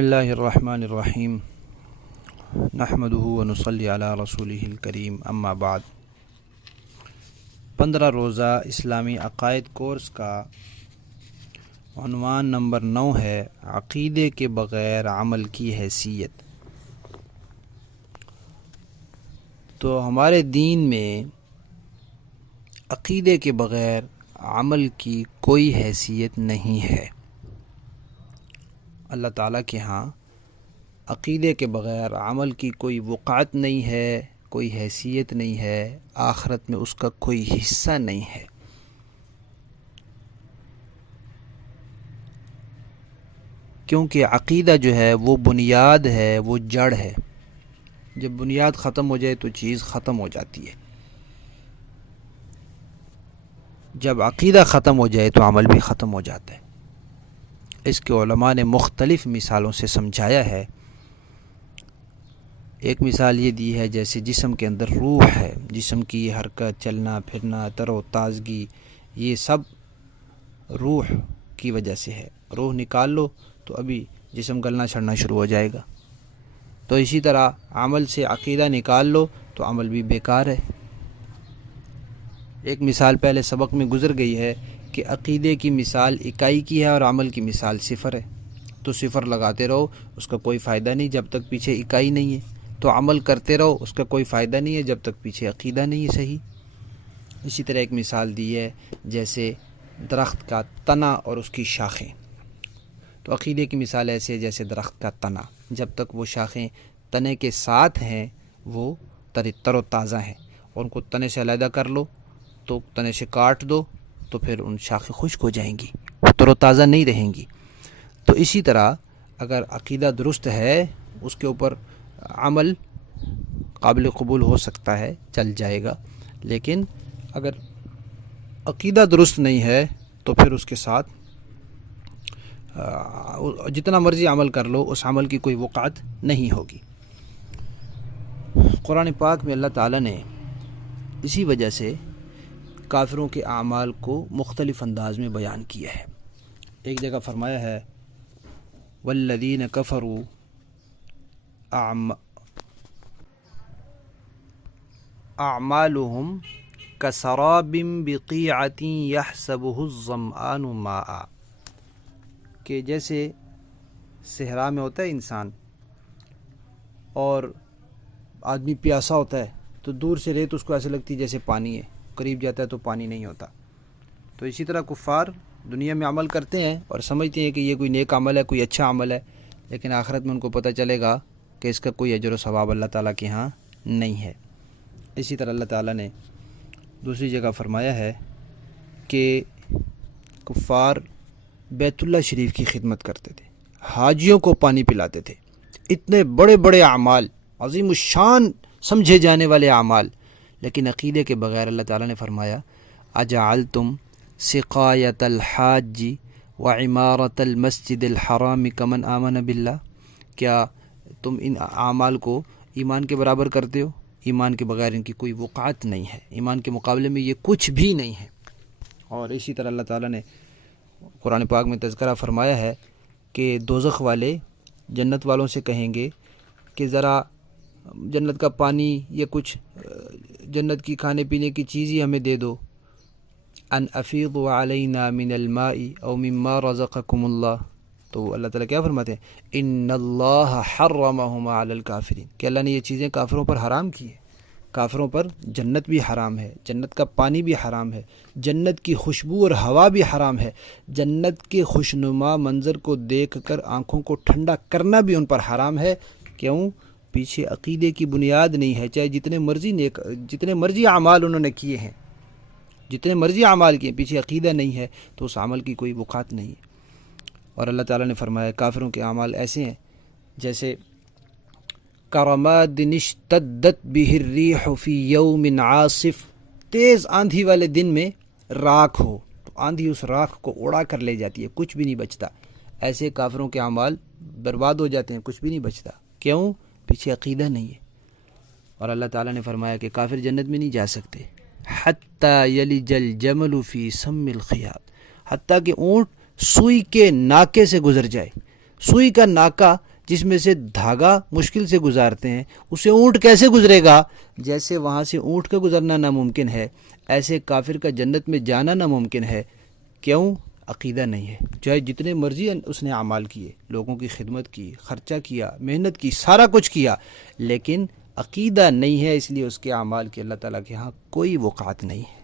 اللہ الرحمن الرحیم نحمدہ ونصلی علی رسولہ الکریم اما بعد 15 روزہ اسلامی عقائد کورس کا عنوان نمبر 9 ہے عقیدے کے بغیر عمل کی حیثیت۔ تو ہمارے دین میں عقیدے کے بغیر عمل کی کوئی حیثیت نہیں ہے۔ اللہ تعالیٰ کے ہاں عقیدے کے بغیر عمل کی کوئی وقعت نہیں ہے، کوئی حیثیت نہیں ہے، آخرت میں اس کا کوئی حصہ نہیں ہے۔ کیونکہ عقیدہ جو ہے وہ بنیاد ہے، وہ جڑ ہے۔ جب بنیاد ختم ہو جائے تو چیز ختم ہو جاتی ہے۔ جب عقیدہ ختم ہو جائے تو عمل بھی ختم ہو جاتا ہے۔ اس کے علماء نے مختلف مثالوں سے سمجھایا ہے۔ ایک مثال یہ دی ہے جیسے جسم کے اندر روح ہے، جسم کی حرکت، چلنا پھرنا، تر و تازگی، یہ سب روح کی وجہ سے ہے۔ روح نکال لو تو ابھی جسم گلنا چھڑنا شروع ہو جائے گا۔ تو اسی طرح عمل سے عقیدہ نکال لو تو عمل بھی بیکار ہے۔ ایک مثال پہلے سبق میں گزر گئی ہے کہ عقیدے کی مثال اکائی کی ہے اور عمل کی مثال صفر ہے۔ تو صفر لگاتے رہو، اس کا کوئی فائدہ نہیں جب تک پیچھے اکائی نہیں ہے۔ تو عمل کرتے رہو، اس کا کوئی فائدہ نہیں ہے جب تک پیچھے عقیدہ نہیں ہے صحیح۔ اسی طرح ایک مثال دی ہے جیسے درخت کا تنا اور اس کی شاخیں۔ تو عقیدے کی مثال ایسے ہے جیسے درخت کا تنا، جب تک وہ شاخیں تنے کے ساتھ ہیں وہ تر و تازہ ہیں، اور ان کو تنے سے علیحدہ کر لو تو تنے سے کاٹ دو تو پھر ان شاخیں خشک ہو جائیں گی، وہ تر و تازہ نہیں رہیں گی۔ تو اسی طرح اگر عقیدہ درست ہے، اس کے اوپر عمل قابل قبول ہو سکتا ہے، چل جائے گا، لیکن اگر عقیدہ درست نہیں ہے تو پھر اس کے ساتھ جتنا مرضی عمل کر لو اس عمل کی کوئی وقعت نہیں ہوگی۔ قرآن پاک میں اللہ تعالیٰ نے اسی وجہ سے کافروں کے اعمال کو مختلف انداز میں بیان کیا ہے۔ ایک جگہ فرمایا ہے والذین کفروا اعمالهم کسراب بقیعۃ یحسبہ الظمآن ماء، کہ جیسے صحرا میں ہوتا ہے انسان اور آدمی پیاسا ہوتا ہے تو دور سے ریت اس کو ایسے لگتی ہے جیسے پانی ہے، قریب جاتا ہے تو پانی نہیں ہوتا۔ تو اسی طرح کفار دنیا میں عمل کرتے ہیں اور سمجھتے ہیں کہ یہ کوئی نیک عمل ہے، کوئی اچھا عمل ہے، لیکن آخرت میں ان کو پتہ چلے گا کہ اس کا کوئی اجر و ثواب اللہ تعالیٰ کے ہاں نہیں ہے۔ اسی طرح اللہ تعالیٰ نے دوسری جگہ فرمایا ہے کہ کفار بیت اللہ شریف کی خدمت کرتے تھے، حاجیوں کو پانی پلاتے تھے، اتنے بڑے بڑے اعمال، عظیم الشان سمجھے جانے والے اعمال، لیکن عقیدے کے بغیر اللہ تعالیٰ نے فرمایا اجعلتم سقایۃ الحاج وعمارۃ المسجد الحرام کمن آمن باللہ، کیا تم ان اعمال کو ایمان کے برابر کرتے ہو؟ ایمان کے بغیر ان کی کوئی وقعت نہیں ہے، ایمان کے مقابلے میں یہ کچھ بھی نہیں ہے۔ اور اسی طرح اللہ تعالیٰ نے قرآن پاک میں تذکرہ فرمایا ہے کہ دوزخ والے جنت والوں سے کہیں گے کہ ذرا جنت کا پانی یا کچھ جنت کی کھانے پینے کی چیز ہی ہمیں دے دو، ان افیضوا علینا من الماء او مما رزقکم اللہ۔ تو اللہ تعالیٰ کیا فرماتے ہیں ان اللہ حرمہما علی الکافرین، کہ اللہ نے یہ چیزیں کافروں پر حرام کی ہیں۔ کافروں پر جنت بھی حرام ہے، جنت کا پانی بھی حرام ہے، جنت کی خوشبو اور ہوا بھی حرام ہے، جنت کے خوشنما منظر کو دیکھ کر آنکھوں کو ٹھنڈا کرنا بھی ان پر حرام ہے۔ کیوں؟ پیچھے عقیدے کی بنیاد نہیں ہے، چاہے جتنے مرضی اعمال انہوں نے کیے ہیں، جتنے مرضی اعمال کیے، پیچھے عقیدہ نہیں ہے تو اس عمل کی کوئی وقعت نہیں ہے۔ اور اللہ تعالیٰ نے فرمایا کافروں کے اعمال ایسے ہیں جیسے کرماد اشتدت بہ الریح فی یوم عاصف، تیز آندھی والے دن میں راکھ ہو تو آندھی اس راکھ کو اڑا کر لے جاتی ہے، کچھ بھی نہیں بچتا۔ ایسے کافروں کے اعمال برباد ہو جاتے ہیں، کچھ بھی نہیں بچتا۔ کیوں؟ پیچھے عقیدہ نہیں ہے۔ اور اللہ تعالیٰ نے فرمایا کہ کافر جنت میں نہیں جا سکتے حتی یلج الجمل فی سم الخیاط، حتیٰ کہ اونٹ سوئی کے ناکے سے گزر جائے۔ سوئی کا ناکہ جس میں سے دھاگا مشکل سے گزارتے ہیں، اسے اونٹ کیسے گزرے گا؟ جیسے وہاں سے اونٹ کا گزرنا ناممکن ہے، ایسے کافر کا جنت میں جانا ناممکن ہے۔ کیوں؟ عقیدہ نہیں ہے۔ چاہے جتنے مرضی اس نے اعمال کیے، لوگوں کی خدمت کی، خرچہ کیا، محنت کی، سارا کچھ کیا، لیکن عقیدہ نہیں ہے، اس لیے اس کے اعمال کی اللہ تعالیٰ کے ہاں کوئی وقعت نہیں ہے۔